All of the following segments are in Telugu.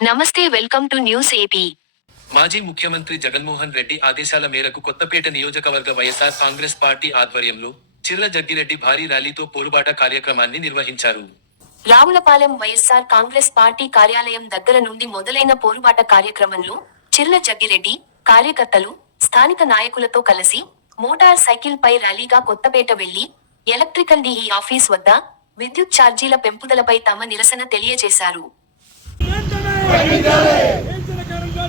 నమస్తే వెల్కమ్ టు న్యూస్ ఏపీ. మాజీ ముఖ్యమంత్రి జగన్మోహన్ రెడ్డి ఆదేశాల మేరకు కొత్తపేట నియోజకవర్గ వైఎస్ఆర్ కాంగ్రెస్ పార్టీ ఆధ్వర్యంలో చిర్ల జగ్గిరెడ్డి భారీ ర్యాలీతో పోరుబాట కార్యక్రమాన్ని నిర్వహించారు. రావులపాలెం వైఎస్ఆర్ కాంగ్రెస్ పార్టీ కార్యాలయం దగ్గర నుండి మొదలైన పోరుబాట కార్యక్రమంలో చిర్ల జగ్గిరెడ్డి కార్యకర్తలు స్థానిక నాయకులతో కలిసి మోటార్ సైకిల్ పై ర్యాలీగా కొత్తపేట వెళ్ళి ఎలక్ట్రికల్ డిఈ ఆఫీస్ వద్ద విద్యుత్ ఛార్జీల పెంపుదలపై తమ నిరసన తెలియజేశారు. పెంచిన కరెంట్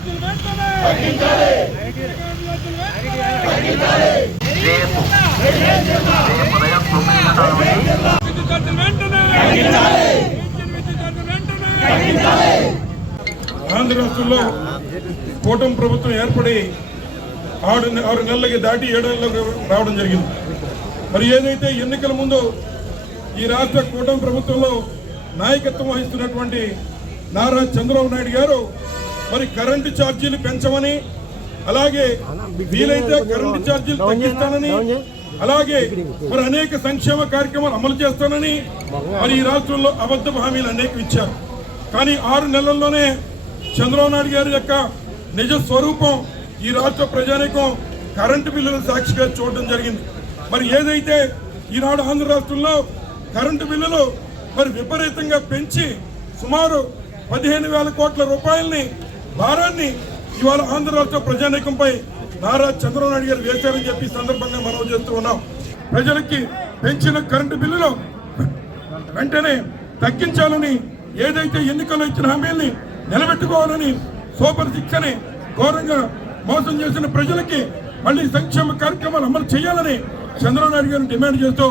ఆంధ్ర రాష్ట్రంలో కూటమి ప్రభుత్వం ఏర్పడి ఆరు ఆరు నెలలకి దాటి ఏడు నెలలకు రావడం జరిగింది. మరి ఏదైతే ఎన్నికల ముందు ఈ రాష్ట్ర కూటమి ప్రభుత్వంలో నాయకత్వం వహిస్తున్నటువంటి నారా చంద్రబాబు నాయుడు గారు మరి కరెంటు ఛార్జీలు పెంచమని అలాగే వీలైతే కరెంటు ఛార్జీలు తగ్గిస్తానని అలాగే మరి అనేక సంక్షేమ కార్యక్రమాలు అమలు చేస్తానని మరి ఈ రాష్ట్రంలో అబద్ధపు హామీలు అనేక ఇచ్చారు. కానీ ఆరు నెలల్లోనే చంద్రబాబు నాయుడు గారి యొక్క నిజ స్వరూపం ఈ రాష్ట్ర ప్రజానికం కరెంటు బిల్లుల సాక్షిగా చూడడం జరిగింది. మరి ఏదైతే ఈనాడు ఆంధ్ర రాష్ట్రంలో కరెంటు బిల్లులు మరి విపరీతంగా పెంచి సుమారు పదిహేను వేల కోట్ల రూపాయలని భారాన్ని ఇవాళ ఆంధ్ర రాష్ట్ర ప్రజానీకంపై నారా చంద్రబాబు నాయుడు గారు వేశారని చెప్పి సందర్భంగా మనం చేస్తూ ఉన్నాం. ప్రజలకి పెంచిన కరెంటు బిల్లులు వెంటనే తగ్గించాలని ఏదైతే ఎన్నికల్లో ఇచ్చిన హామీల్ని నిలబెట్టుకోవాలని సూపర్ శిక్షని ఘోరంగా మోసం చేసిన ప్రజలకి మళ్ళీ సంక్షేమ కార్యక్రమాలు అమలు చేయాలని చంద్రబాబు నాయుడు గారిని డిమాండ్ చేస్తూ